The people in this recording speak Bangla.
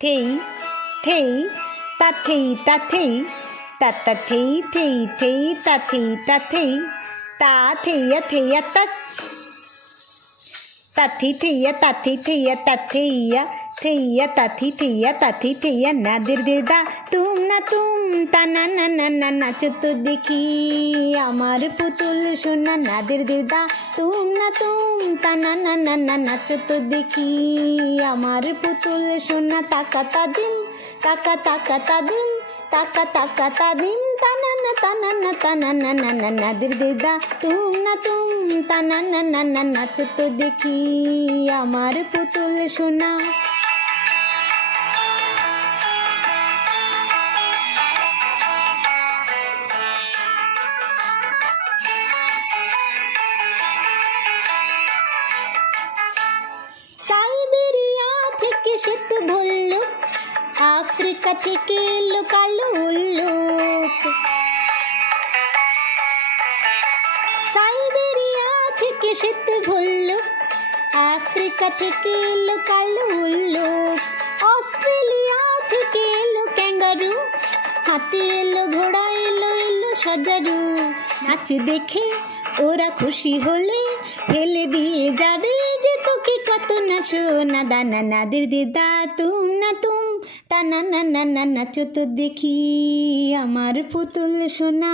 থেই থেই তা থেই তা থেই তা তা থেই থেই থেই তা থেই তা থেই তা থেইয়া থেইয়া তা তাথি থেইয়া তাথি থেইয়া তা থেইয়া থেইয়া তাথি থেইয়া তাথি থেইয়া নাদের দেদা তুম না তুম তা না না না না নাচো তো দেখি আমার পুতুল সোনা নাদের দেদা তুম না তুম তা না না না না নাচো তো দেখি আমার পুতুল সোনা তাকা তা দিম তাকা তাকা তা দিম তাকা তাকা তা দিম তা না না তা না না তা না না না না নাদের দেদা তুম না তুম তা না না না না নাচো তো দেখি আমার পুতুল সোনা। সাইবেরিয়া থেকে শ্বেত ভল্লুক, আফ্রিকা থেকে এলো কালো উল্লুক। সাইবেরিয়া থেকে শ্বেত ভল্লুক, আফ্রিকা থেকে এলো কালো উল্লুক। অস্ট্রেলিয়া থেকে এলো ক্যাঙ্গারু, হাতি এলো ঘোড়া এলো এলো সজারু। নাচ দেখে ওরা খুশি হলে ফেলে দিয়ে যাবে যে তোকে কত না সোনা দানা নাদের দেদা তুম না তুম তা না না না না নাচো তো দেখি আমার পুতুল সোনা।